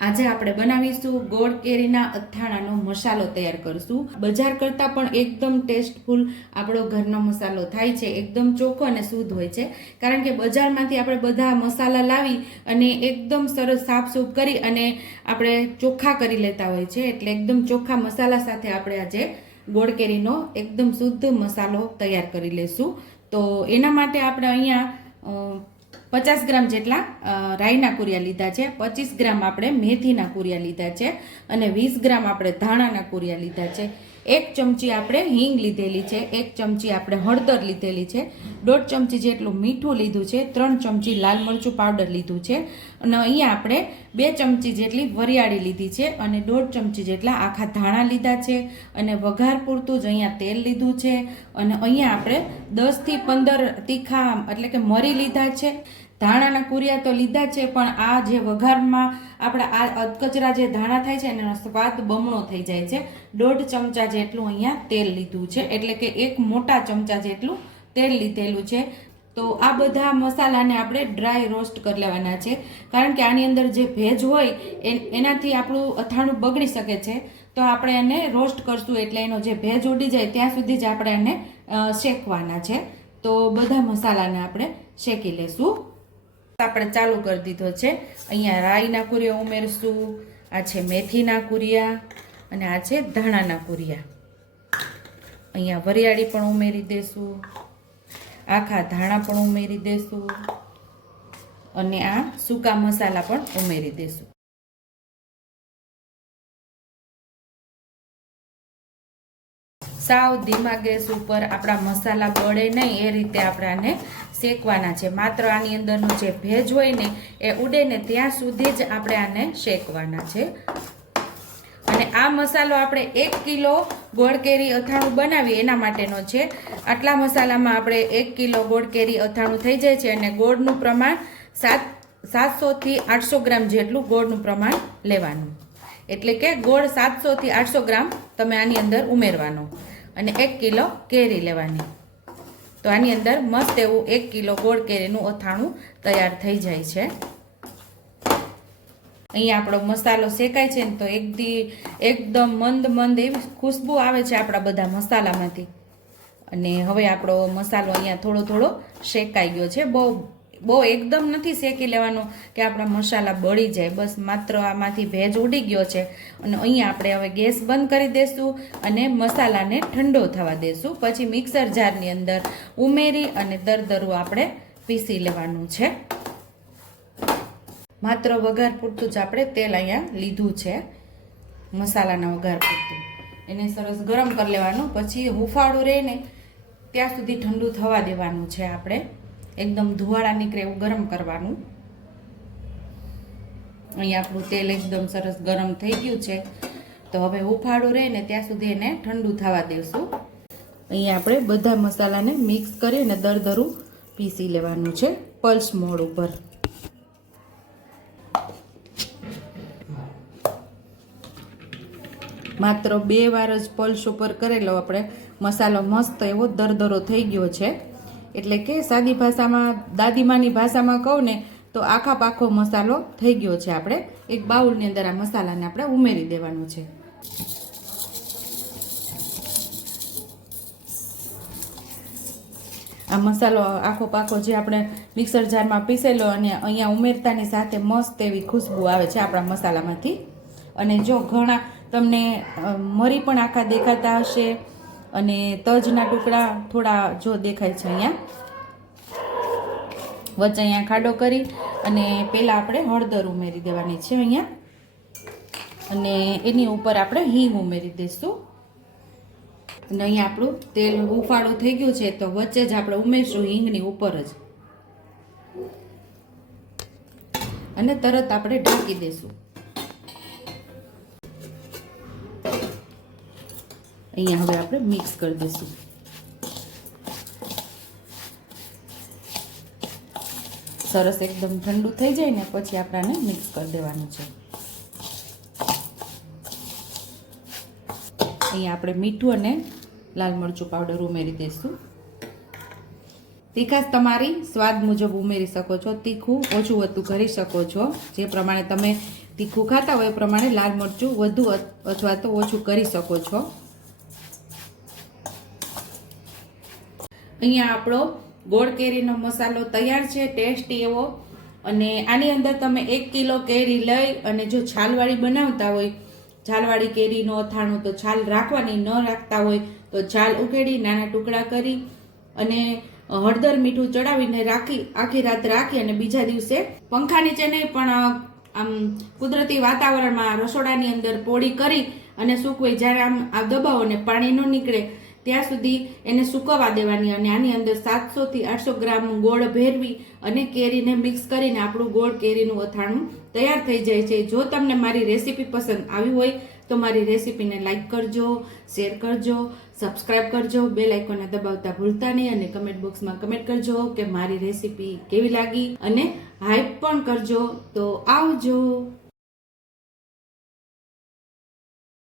આજે આપણે બનાવીશું ગોળ કેરીના અથાણાનો મસાલો તૈયાર કરશું। બજાર કરતાં પણ એકદમ ટેસ્ટફુલ આપણો ઘરનો મસાલો થાય છે। એકદમ ચોખ્ખો અને શુદ્ધ હોય છે, કારણ કે બજારમાંથી આપણે બધા મસાલા લાવી અને એકદમ સરસ સાફસૂફ કરી અને આપણે ચોખ્ખા કરી લેતા હોય છે। એટલે એકદમ ચોખ્ખા મસાલા સાથે આપણે આજે ગોળ કેરીનો એકદમ શુદ્ધ મસાલો તૈયાર કરી લેશું। તો એના માટે આપણે અહીંયા 50 ગ્રામ જેટલા રાઈના કુરિયા લીધા છે, 25 ગ્રામ આપણે મેથીના કુરિયા લીધા છે અને 20 ગ્રામ આપણે ધાણાના કુરિયા લીધા છે। 1 ચમચી આપણે હિંગ લીધેલી છે, 1 ચમચી આપણે હળદર લીધેલી છે, 1.5 ચમચી જેટલું મીઠું લીધું છે, 3 ચમચી લાલ મરચું પાવડર લીધું છે અને અહીંયા આપણે 2 ચમચી જેટલી વરિયાળી લીધી છે અને 1.5 ચમચી જેટલા આખા ધાણા લીધા છે અને વઘાર પૂરતું જ અહીંયા તેલ લીધું છે અને અહીંયા આપણે 10 થી 15 તીખા એટલે કે મરી લીધા છે। ધાણાના કુરિયા તો લીધા છે, પણ આ જે વઘારમાં આપણા આ અધકચરા જે ધાણા થાય છે એનો સ્વાદ બમણો થઈ જાય છે। 1.5 ચમચા જેટલું અહીંયા તેલ લીધું છે, એટલે કે 1 મોટા ચમચા જેટલું તેલ લીધેલું છે। તો આ બધા મસાલાને આપણે ડ્રાય રોસ્ટ કરી લેવાના છે, કારણ કે આની અંદર જે ભેજ હોય એનાથી આપણું અથાણું બગડી શકે છે। તો આપણે એને રોસ્ટ કરશું એટલે એનો જે ભેજ ઉડી જાય ત્યાં સુધી જ આપણે એને શેકવાના છે। તો બધા મસાલાને આપણે શેકી લેશું। આપણે ચાલુ કરી દીધો છે। અહીંયા રાઈના કુરિયા ઉમેરશું, આ છે મેથીના કુરિયા અને આ છે ધાણાના કુરિયા। અહીંયા વરિયાળી પણ ઉમેરી દેશું, આખા ધાણા પણ ઉમેરી દેશું અને આ સૂકા મસાલા પણ ઉમેરી દેશું। સાવ ધીમા ગેસ ઉપર આપણા મસાલા બળે નહીં એ રીતે આપણે આને શેકવાના છે। માત્ર આની અંદરનો જે ભેજ હોય ને એ ઉડે ને ત્યાં સુધી જ આપણે આને શેકવાના છે। અને આ મસાલો આપણે 1 કિલો ગોળ કેરી અથાણું બનાવીએ એના માટેનો છે। આટલા મસાલામાં આપણે 1 કિલો ગોળ કેરી અથાણું થઈ જાય છે અને ગોળનું પ્રમાણ 700 થી 800 ગ્રામ જેટલું ગોળનું પ્રમાણ લેવાનું, એટલે કે ગોળ 700 થી 800 ગ્રામ તમે આની અંદર ઉમેરવાનો અને 1 કિલો કેરી લેવાની। તો આની અંદર મસ્ત એવું 1 કિલો ગોળ કેરીનું અથાણું તૈયાર થઈ જાય છે। અહીંયા આપણો મસાલો શેકાય છે ને તો એકદમ મંદ એવી ખુશ્બુ આવે છે આપણા બધા મસાલામાંથી। અને હવે આપણો મસાલો અહીંયા થોડો શેકાઈ ગયો છે। બહુ એકદમ નથી શેકી લેવાનો કે આપણા મસાલા બળી જાય, બસ માત્ર આમાંથી ભેજ ઉડી ગયો છે। અને અહીંયા આપણે હવે ગેસ બંધ કરી દઈશું અને મસાલાને ઠંડો થવા દઈશું, પછી મિક્સર જારની અંદર ઉમેરી અને દરદરું આપણે પીસી લેવાનું છે। માત્ર વઘાર પૂરતું જ આપણે તેલ અહીંયા લીધું છે, મસાલાના વઘાર પૂરતું। એને સરસ ગરમ કરી લેવાનું, પછી હુંફાળું રહે ને ત્યાં સુધી ઠંડુ થવા દેવાનું છે। આપણે એકદમ ધુવાળા નીકળે એવું ગરમ કરવાનું। અહીંયા આપણું તેલ એકદમ સરસ ગરમ થઈ ગયું છે, તો હવે હુંફાળું રહે ને ત્યાં સુધી એને ઠંડુ થવા દેશું। અહીંયા આપણે બધા મસાલાને મિક્સ કરીને દરદરું પીસી લેવાનું છે પલ્સ મોડ ઉપર। માત્ર 2 વાર જ પલ્સ ઉપર કરેલો આપણે મસાલો મસ્ત એવો દરદરો થઈ ગયો છે, એટલે કે સાદી ભાષામાં દાદીમાની ભાષામાં કહું ને તો આખા પાખો મસાલો થઈ ગયો છે। આપણે એક બાઉલની અંદર આ મસાલાને આપણે ઉમેરી દેવાનું છે। આ મસાલો આખો પાખો જે આપણે મિક્સર જારમાં પીસેલો અને અહીંયા ઉમેરતાની સાથે મસ્ત એવી ખુશ્બુ આવે છે આપણા મસાલામાંથી। અને જો ઘણા તમને મરી પણ આખા દેખાતા હશે અને તજના ટુકડા થોડા જો દેખાય છે અહીંયા વચ્ચે। અહીંયા ખાડો કરી અને પહેલાં આપણે હળદર ઉમેરી દેવાની છે અહીંયા, અને એની ઉપર આપણે હિંગ ઉમેરી દઈશું। અને અહીંયા આપણું તેલ ઉફાળું થઈ ગયું છે, તો વચ્ચે જ આપણે ઉમેરશું હિંગની ઉપર જ, અને તરત આપણે ઢાંકી દઈશું। અહીંયા હવે આપણે મિક્સ કરી દઈશું। સરસ એકદમ ઠંડુ થઈ જાય ને પછી આપણે મિક્સ કરી દેવાનું છે। અહીંયા આપણે મીઠું અને લાલ મરચું પાવડર ઉમેરી દઈશું। તીખાશ તમારી સ્વાદ મુજબ ઉમેરી શકો છો, તીખું ઓછું વધતું કરી શકો છો, જે પ્રમાણે તમે તીખું ખાતા હોય એ પ્રમાણે લાલ મરચું વધુ અથવા તો ઓછું કરી શકો છો. અહીંયા આપણો ગોળ કેરીનો મસાલો તૈયાર છે, ટેસ્ટી એવો. અને આની અંદર તમે 1 કિલો કેરી લઈ અને જો છાલવાળી બનાવતા હોય, છાલવાળી કેરીનું અથાણું, તો છાલ રાખવાની, ન રાખતા હોય તો છાલ ઉકેડી નાના ટુકડા કરી અને હળદર મીઠું ચડાવીને આખી રાત રાખી અને બીજા દિવસે પંખા નીચે નહીં પણ આમ કુદરતી વાતાવરણમાં રસોડાની અંદર પોળી કરી અને સૂકવી. જ્યારે આમ દબાવો ને પાણી ન નીકળે ત્યાં સુધી એને સૂકવવા દેવાની. અને આની અંદર 700 થી 800 ગ્રામ ગોળ ભેરવી અને કેરીને મિક્સ કરીને આપણું ગોળ કેરીનું અથાણું તૈયાર થઈ જાય છે. જો તમને મારી રેસીપી પસંદ આવી હોય તો મારી રેસીપીને લાઈક કરજો, શેર કરજો, સબસ્ક્રાઇબ કરજો, બેલ આઇકોનને દબાવતા ભૂલતા નહીં અને કમેન્ટ બોક્સમાં કમેન્ટ કરજો કે મારી રેસીપી કેવી લાગી અને હાઈપ પણ કરજો. તો આવજો.